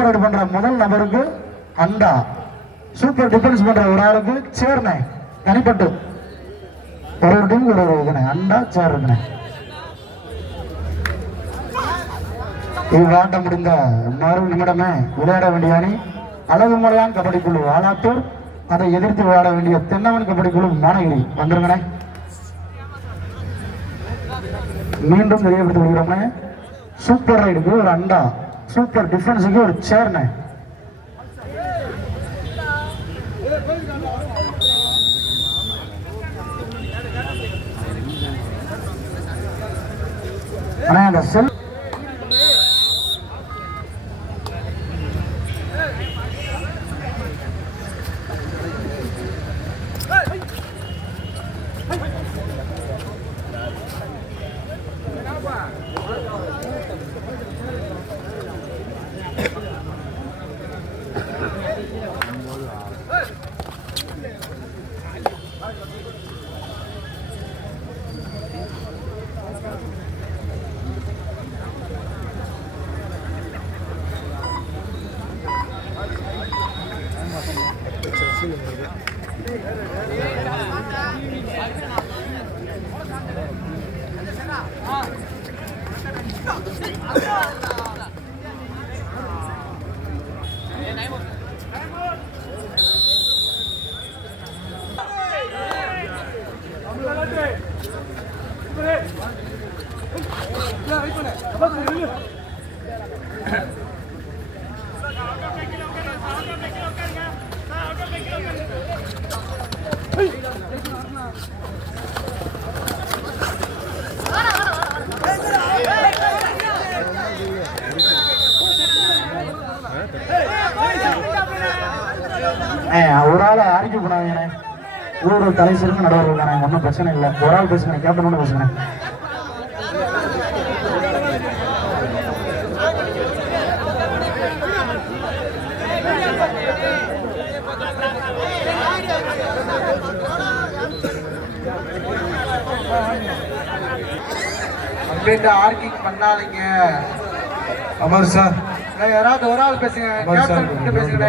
Super right பண்ற முதல் நபருக்கு அண்டா, சூப்பர் டிஃபென்ஸ் பண்ற ஒரு ஆளுக்கு சேர்னே தனிப்பட்டு ஒரு டீம் ஒரு இதுனே அண்டா சேர் இருக்குனே. இவ்வாட்டம் முடிந்த மறு நிமிடமே விளையாட வேண்டிய அணி அழகுமலையான் கபடி குழு ஆலாத்தூர், அதை எதிர்த்து விளையாட வேண்டிய தென்னவன் கபடி குழு மானகிரி. வந்துருங்கண்ணே. மீண்டும் தெரியப்படுத்தி விடுகிறோம்னே, சூப்பர் ரைடுக்கு ஒரு அண்டா, சூப்பர் டிஃபென்ஸுக்கு ஒரு சேர்னே. ஆனா அந்த செல் ஒரு ஆள் அறிக்கை போனாங்க. ஊர் தலை சிறந்த நடவடிக்கை தானே, ஒன்றும் பிரச்சனை இல்லை. ஒரு ஆள் பேசுகிறேன், கேப்டன் பேசுகிறேன். ஆர்கிங் பண்ணாதீங்க. அமர் சார் யாராவது ஒரு ஆள் பேசுங்க, பேசுங்க.